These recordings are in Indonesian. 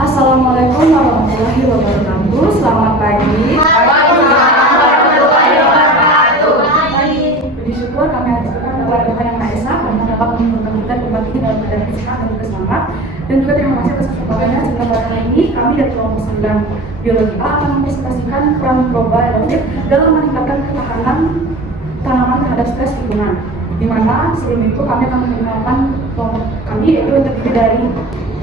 Assalamualaikum warahmatullahi wabarakatuh. Selamat pagi. Waalaikumsalam warahmatullahi wabarakatuh. Puji syukur kami aturkan kepada Tuhan Yang Maha Esa karena dapat mengumpulkan kita di tempat ini dalam keadaan sehat dan juga semangat. Dan juga terima kasih atas kesempatannya sehingga pada hari ini kami dari kelompok 9 Biologi A akan mempresentasikan peran mikroba elofit dalam meningkatkan ketahanan tanaman terhadap stres lingkungan. Di mana sebelum itu kami akan mengenalkan kelompok kami yaitu yang terdiri dari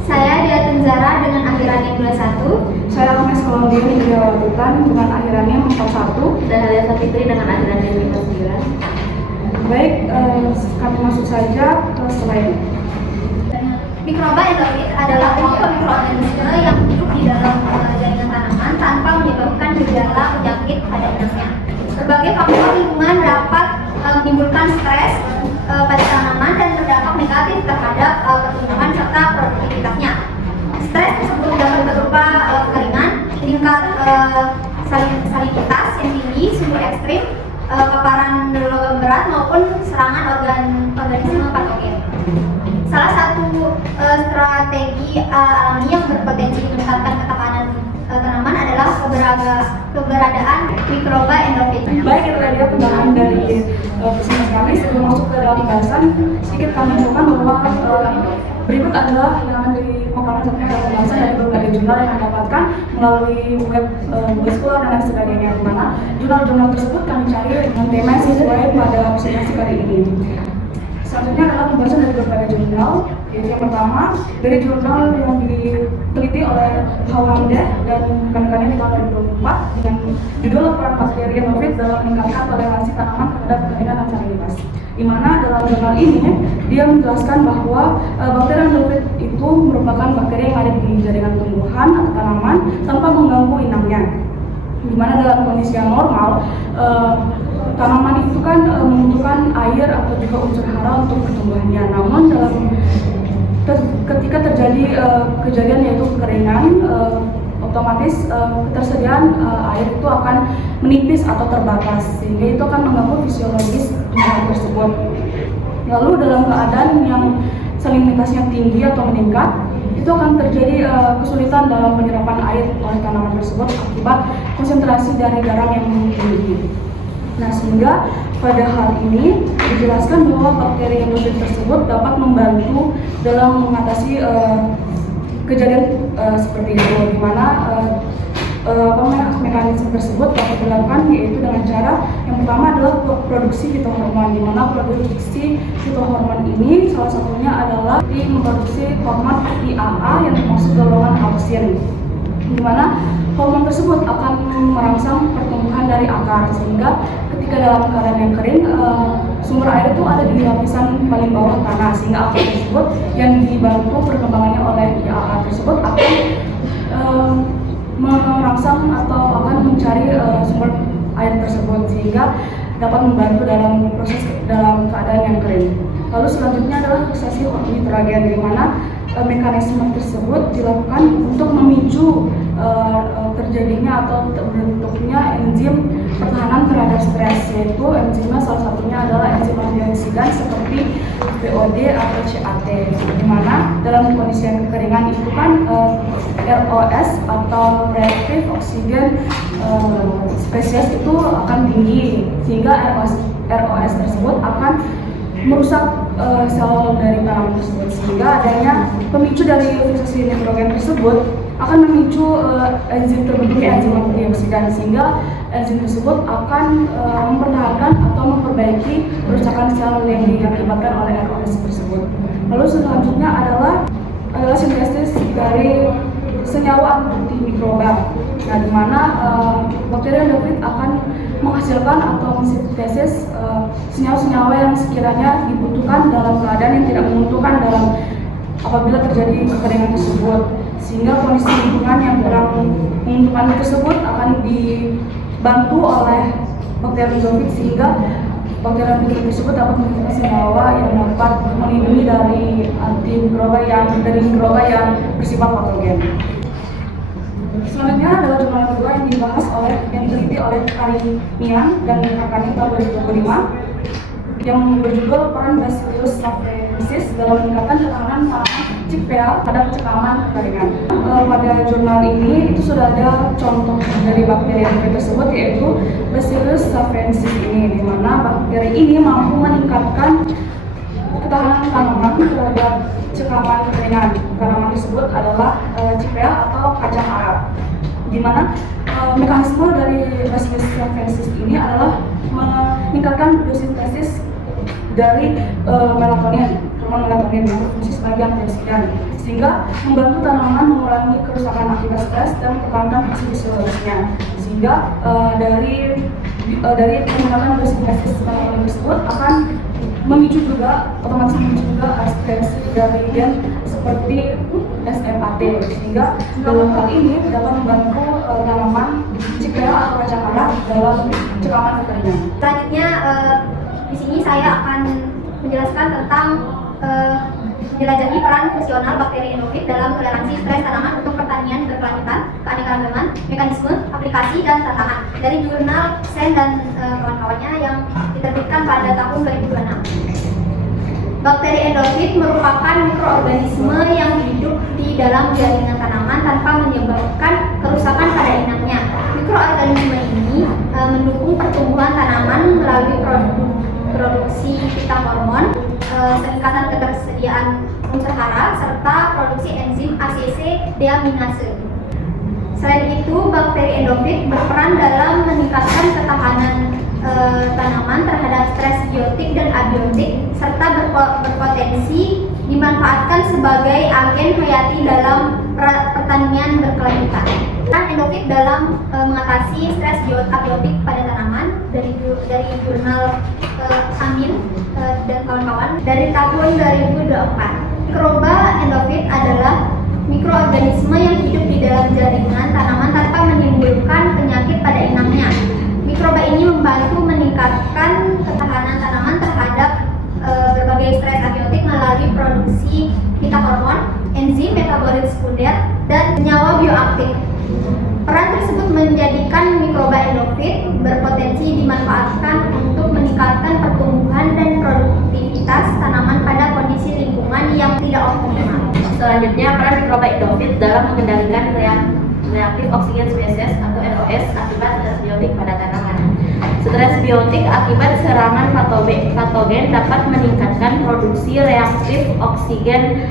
Saya Dia Tenzara dengan akhirannya 21. saya Rames Kolombian yang diwakilkan dengan akhirannya 41. Dan Alia Sapitri dengan akhirannya 59. Baik, kami masuk saja ke slide. Mikroba elofit adalah kelompok mikroorganisme yang hidup di dalam jaringan tanaman tanpa menyebabkan gejala penyakit pada inangnya. Berbagai faktor lingkungan dapat menimbulkan stres pada tanaman dan berdampak negatif terhadap pertumbuhan serta produktivitasnya. Stres tersebut dapat berupa kekeringan, tingkat salinitas yang tinggi, suhu ekstrim, paparan logam berat maupun serangan organisme patogen. Salah satu strategi alami yang berpotensi meningkatkan ketahanan tanaman adalah keberadaan mikroba endofit. Baik, itu tadi pendapat dari presentasi kami. Sebelum masuk ke dalam pembahasan, sedikit kami infokan bahwa berikut adalah yang akan dipaparkan dalam pembahasan dari berbagai jurnal yang didapatkan melalui web sekolah dan lain sebagainya. Di mana jurnal-jurnal tersebut kami cari dengan tema yang sesuai pada presentasi kali ini. Selanjutnya adalah pembahasan dari berbagai jurnal, yaitu yang pertama dari jurnal yang diteliti oleh Hawamda dan rekan-rekannya di tahun 2024 dengan judul peran bakteri elofit dalam meningkatkan toleransi tanaman terhadap kekeringan dan salinitas. Di mana dalam jurnal ini dia menjelaskan bahwa bakteri elofit itu merupakan bakteri yang ada di jaringan tumbuhan atau tanaman tanpa mengganggu inangnya. Di mana dalam kondisi yang normal tanaman itu kan membutuhkan air atau juga unsur hara untuk pertumbuhannya. Namun ketika terjadi kejadian yaitu kekeringan, otomatis ketersediaan air itu akan menipis atau terbatas, sehingga itu akan mengganggu fisiologis tumbuhan tersebut. Lalu dalam keadaan yang salinitasnya tinggi atau meningkat, itu akan terjadi kesulitan dalam penyerapan air oleh tanaman tersebut akibat konsentrasi dari garam yang tinggi. Nah, sehingga pada hal ini dijelaskan bahwa bakteri endofit tersebut dapat membantu dalam mengatasi kejadian seperti itu, di mana mekanisme tersebut dapat dilakukan yaitu dengan cara yang pertama adalah produksi fitohormon, di mana produksi fitohormon ini salah satunya adalah memproduksi hormon IAA yang termasuk golongan auksin, di mana hormon tersebut akan merangsang pertumbuhan dari akar, sehingga ketika dalam keadaan yang kering sumber air itu ada di lapisan paling bawah tanah, sehingga akar tersebut yang dibantu perkembangannya oleh IAA tersebut akan merangsang atau akan mencari sumber air tersebut, sehingga dapat membantu dalam proses dalam keadaan yang kering. Lalu selanjutnya adalah fiksasi nitrogen, di mana mekanisme tersebut dilakukan untuk memicu terjadinya atau terbentuknya enzim pertahanan terhadap stres, yaitu enzimnya salah satunya adalah enzim antioksidan seperti VOD atau CAT, di mana dalam kondisi yang kekeringan itu kan ROS atau reaktif oksigen spesies itu akan tinggi, sehingga ROS tersebut akan merusak sel dari tanaman tersebut, sehingga adanya pemicu dari fiksasi nitrogen tersebut akan memicu enzim terbentuknya enzim antioksidan, sehingga enzim tersebut akan mempertahankan atau memperbaiki kerusakan sel yang diakibatkan oleh ROS tersebut. Lalu selanjutnya adalah sintesis dari senyawa anti mikroba. Nah, di mana bakteri endofit akan menghasilkan atau mensintesis senyawa-senyawa yang sekiranya dibutuhkan dalam keadaan yang tidak menguntungkan dalam apabila terjadi kekeringan tersebut, sehingga kondisi lingkungan yang kurang menguntungkan tersebut akan dibantu oleh bakteri endofit, sehingga bakteri endofit tersebut dapat menghasilkan senyawa yang dapat melindungi dari mikroba yang bersifat patogen. Selanjutnya adalah jurnal kedua yang dibahas yang diteliti oleh Karimian dan rekannya tahun 2025 yang berjudul peran Bacillus subclinicis dalam meningkatkan ketahanan tanaman Chickpea terhadap cekaman kekeringan. Pada jurnal ini itu sudah ada contoh dari bakteri tersebut, yaitu Bacillus savensis ini, di mana bakteri ini mampu meningkatkan ketahanan tanaman terhadap cekaman kekeringan. Tanaman tersebut adalah cipea atau kacang Arab, di mana mekanisme dari Bacillus savensis ini adalah meningkatkan biosintesis dari melatonin, hormon melatonin yang berfungsi sebagai antioksidan, sehingga membantu tanaman mengurangi kerusakan akibat stres dan mempertahankan fungsi fisiologisnya. Sehingga dari menggunakan biosintesis melatonin tersebut akan memicu juga, otomatis memicu juga ekspresi dari gen seperti SMAT, sehingga dalam hal ini dapat membantu tanaman cipea atau kacang Arab dalam cekaman kekeringan. Selanjutnya di sini saya akan menjelaskan tentang menjelajahi peran fungsional bakteri endofit dalam toleransi stres tanaman untuk pertanian berkelanjutan, keanekaragaman, mekanisme, aplikasi, dan tantangan dari jurnal Sen dan kawan-kawannya yang diterbitkan pada tahun 2026. Bakteri endofit merupakan mikroorganisme yang hidup di dalam jaringan tanaman tanpa menyebabkan kerusakan pada inangnya. Mikroorganisme ini mendukung pertumbuhan tanaman melalui produksi pita hormon, peningkatan ketersediaan unsur hara, serta produksi enzim ACC deaminase. Selain itu, bakteri endofit berperan dalam meningkatkan ketahanan tanaman terhadap stres biotik dan abiotik, serta berpotensi dimanfaatkan sebagai agen hayati dalam pertanian berkelanjutan. Peran endofit dalam mengatasi stres abiotik pada tanaman dari jurnal Amin dan kawan-kawan dari tahun 2024. Mikroba endofit adalah mikroorganisme yang hidup di dalam jaringan tanaman tanpa menimbulkan penyakit pada inangnya. Mikroba ini membantu meningkatkan ketahanan tanaman terhadap berbagai stres abiotik melalui produksi pita hormon, enzim metabolit sekunder, dan senyawa bioaktif. Peran tersebut menjadikan mikroba endofit berpotensi dimanfaatkan untuk meningkatkan pertumbuhan dan produktivitas tanaman pada kondisi lingkungan yang tidak optimal. Selanjutnya, peran mikroba endofit dalam mengendalikan reaktif oksigen spesies atau ROS akibat stres biotik pada tanaman. Stres biotik akibat serangan patogen dapat meningkatkan produksi reaktif oksigen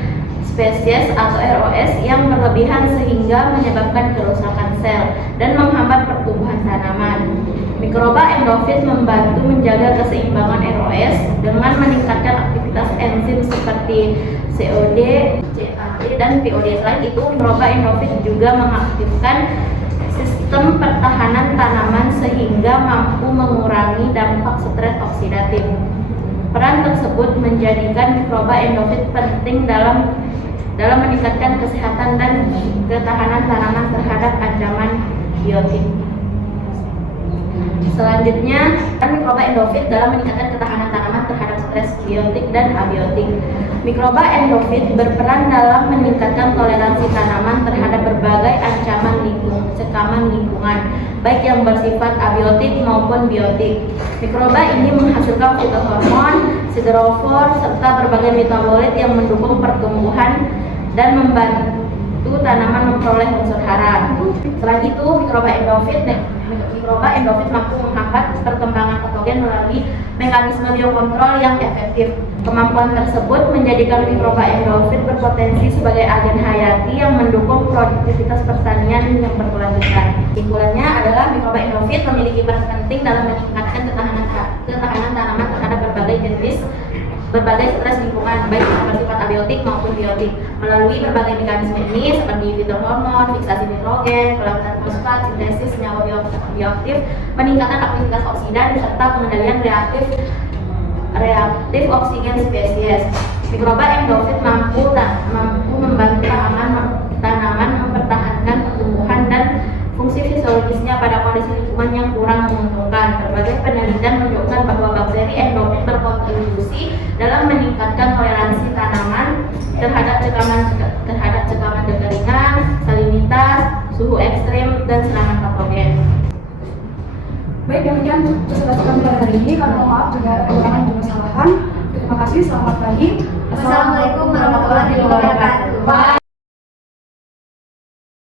spesies atau ROS yang berlebihan sehingga menyebabkan kerusakan sel dan menghambat pertumbuhan tanaman. Mikroba endofit membantu menjaga keseimbangan ROS dengan meningkatkan aktivitas enzim seperti COD, CAD, dan POD. Selain itu, mikroba endofit juga mengaktifkan sistem pertahanan tanaman sehingga mampu mengurangi dampak stres oksidatif. Peran tersebut menjadikan mikroba endofit penting dalam meningkatkan kesehatan dan ketahanan tanaman terhadap ancaman biotik. Selanjutnya, peran mikroba endofit dalam meningkatkan ketahanan tanaman terhadap stres biotik dan abiotik. Mikroba endofit berperan dalam meningkatkan toleransi tanaman terhadap berbagai ancaman cekaman lingkungan, baik yang bersifat abiotik maupun biotik. Mikroba ini menghasilkan fitohormon, siderofor, serta berbagai metabolit yang mendukung pertumbuhan dan membantu tanaman memperoleh unsur hara. Selain itu, mikroba endofit mampu menghambat perkembangan patogen melalui mekanisme biokontrol yang efektif. Kemampuan tersebut menjadikan mikroba endofit berpotensi sebagai agen hayati yang mendukung produktivitas pertanian yang berkelanjutan. Kesimpulannya adalah mikroba endofit memiliki peran penting dalam meningkatkan ketahanan tanaman terhadap berbagai stres lingkungan, baik yang bersifat abiotik maupun biotik. Melalui berbagai mekanisme ini seperti fitohormon, fiksasi nitrogen, pelanggan fosfat, sintesis senyawa bioaktif, peningkatan aktivitas oksidan, serta pengendalian reaktif oksigen spesies. Mikroba endofit mampu membantu tanaman mempertahankan pertumbuhan dan fungsi fisiologisnya pada kondisi lingkungan yang kurang menguntungkan. Berbagai penelitian menunjukkan bahwa bakteri endofit berkontribusi dalam meningkatkan toleransi tanaman terhadap cekaman kekeringan, salinitas, suhu ekstrim, dan serangan patogen. Baik, demikian presentasi kami pada hari ini. Kami mohon maaf jika ada kekurangan dan kesalahan. Terima kasih, selamat pagi. Wassalamualaikum warahmatullahi wabarakatuh.